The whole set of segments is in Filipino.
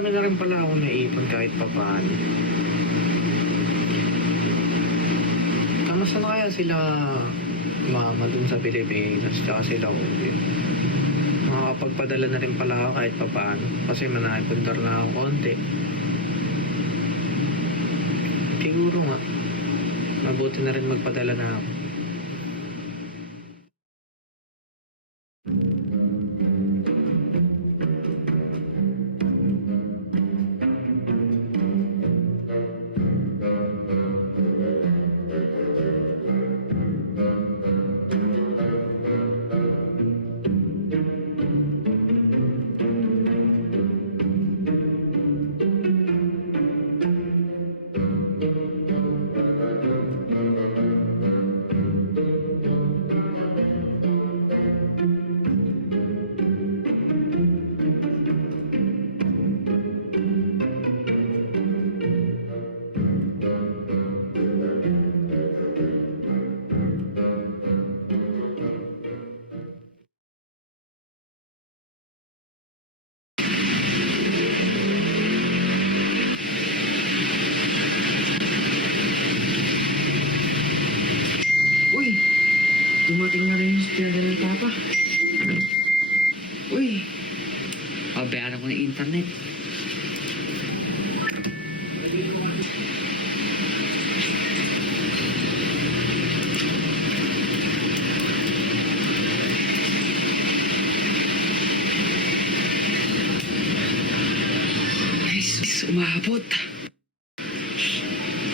marami na rin pala akong naipon kahit pa paano. Kamusta na kaya sila mama dun sa Pilipinas tsaka sila Kuya? Makakapagpadala na rin pala ako kahit pa paano kasi manakipundar na ako konti. Siguro nga, mabuti na rin magpadala na ako. Uy, dumating na rin yung estudyante ng Papa. Uy, pabayaran ko ng internet. Nice, umabot.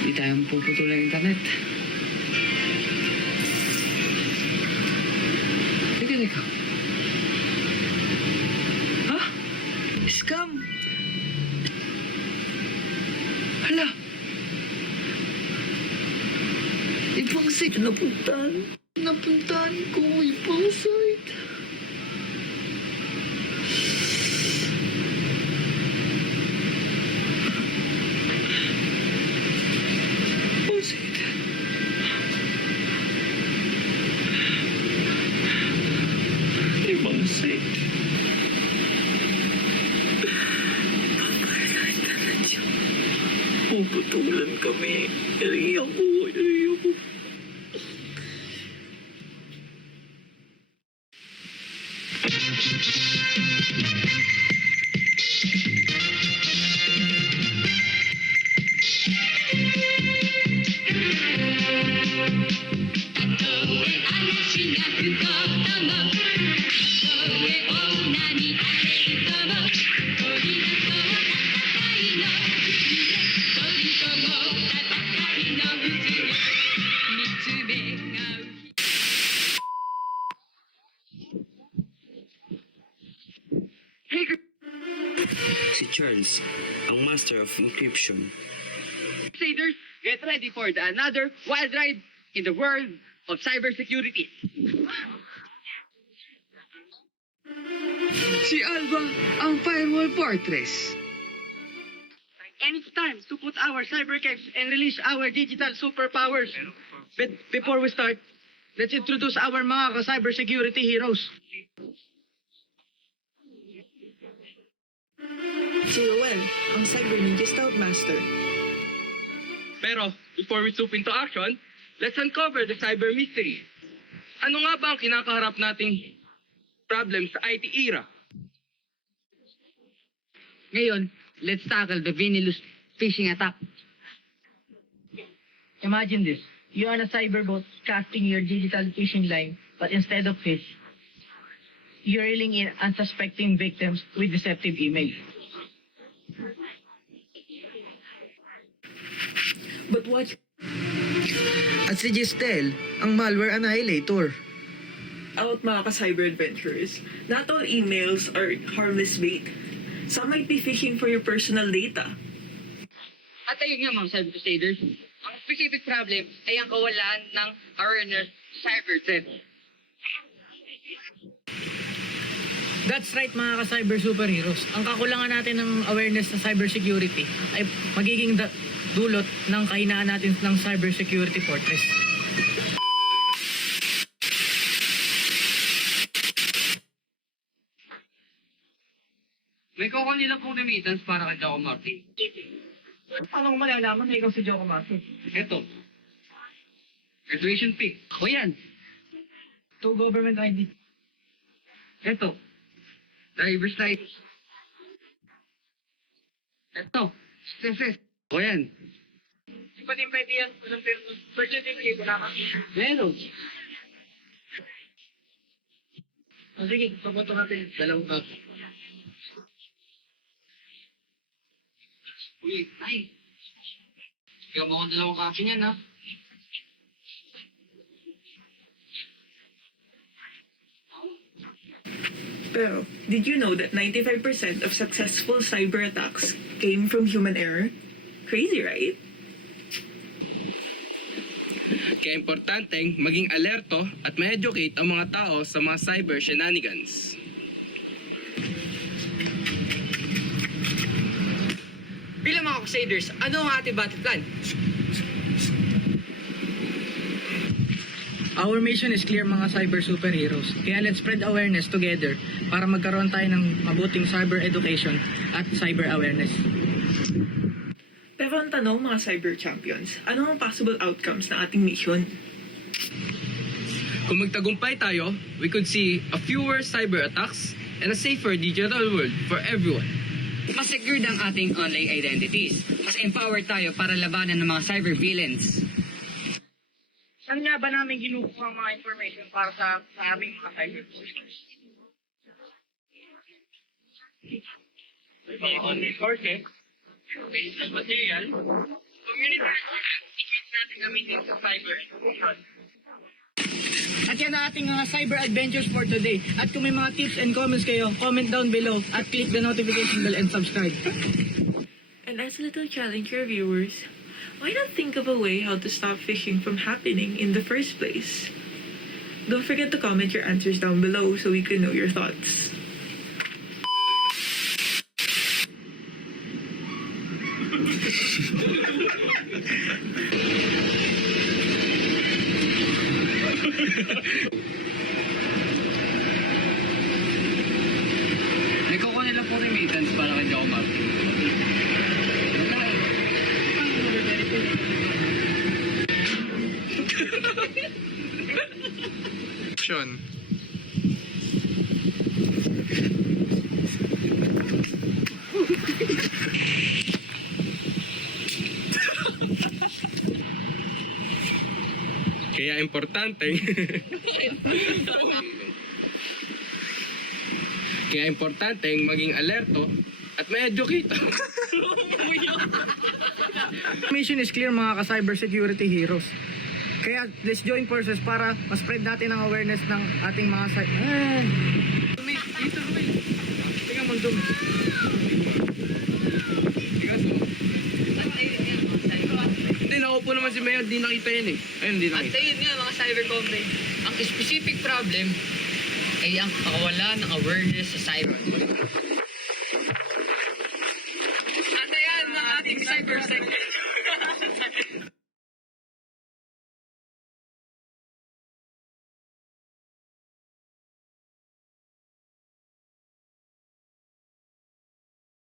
Hindi tayo mapuputol ng internet. Teka. Ha? Scam? Hala. Ibang site napuntahan. Napuntahan ko ibang site. Ibang site. Ibang site. Puputulan kami. Iriyak ko. Si Charles, ang master of encryption. Crusaders, get ready for another wild ride in the world of cybersecurity. Si Alba, ang firewall fortress. And it's time to put our cyber caps and release our digital superpowers. But before we start, let's introduce our mga cybersecurity heroes. Si Roel, ang Cyber Ninja Scoutmaster. Pero before we swoop into action, let's uncover the cyber mystery. Ano nga ba ang kinakaharap nating problem sa IT era? Ngayon, let's tackle the Vinilus phishing attack. Imagine this. You are on a cyberbot casting your digital phishing line, but instead of fish, you're reeling in unsuspecting victims with deceptive emails. But what? At si Giselle, ang malware annihilator. Out mga ka-cyber adventurers. Not all emails are harmless bait. Some might be phishing for your personal data. At ayun nga mga cyber crusaders, ang specific problem ay ang kawalan ng awareness sa cyber threat. That's right mga ka-cyber superheroes. Ang kakulangan natin ng awareness sa cybersecurity ay magiging dulot ng kahinaan natin ng cybersecurity fortress. May Nagkukuha nila po remittance para kay Joko Martin. Paano ko malalaman na ikaw si Joko Martin? Ito. Graduation fee. O yan. To government ID. Ito. Driver's license. Ito. Stresses. O yan. Di ba din pwede yan? Walang birth certificate, wala ka. Meron. O sige, papunto natin. Dalawang cup. Uy, ay. Ikaw mo akong dalawang copy niyan, ha? Pero, did you know that 95% of successful cyber attacks came from human error? Crazy, right? Kaya importanteng maging alerto at ma-educate ang mga tao sa mga cyber shenanigans. Bilang mga Crusaders, ano ang ating battle plan? Our mission is clear mga cyber superheroes. Kaya let's spread awareness together para magkaroon tayo ng mabuting cyber education at cyber awareness. Pero ang tanong mga cyber champions, ano ang possible outcomes ng ating mission? Kung magtagumpay tayo, we could see a fewer cyber attacks and a safer digital world for everyone. Mas secured ang ating online identities. Mas empowered tayo para labanan ng mga cyber villains. Saan nga ba namin ginukuha ang mga information para sa aming mga cyber Sources, based on material, community natin gamitin sa cyber. At yan ang ating mga cyber adventures for today. At kung may mga tips and comments kayo, comment down below at click the notification bell and subscribe. And as a little challenge for viewers, why not think of a way how to stop phishing from happening in the first place? Don't forget to comment your answers down below so we can know your thoughts. Nagkukuha nila po remittance para kay Joko Martin. Wala eh. Action. Kaya importante Kaya importanteng maging alerto at ma-educate. Mission is clear mga ka-cyber security heroes. Kaya let's join forces para ma-spread natin ang awareness ng ating mga Tingnan mo dum. Hindi, nakaupo naman si Mayor, di nakita yan eh. Ayun, di At nakita. ayun nga mga cyber comrade, ang specific problem ay ang kawalan ng awareness sa cyber.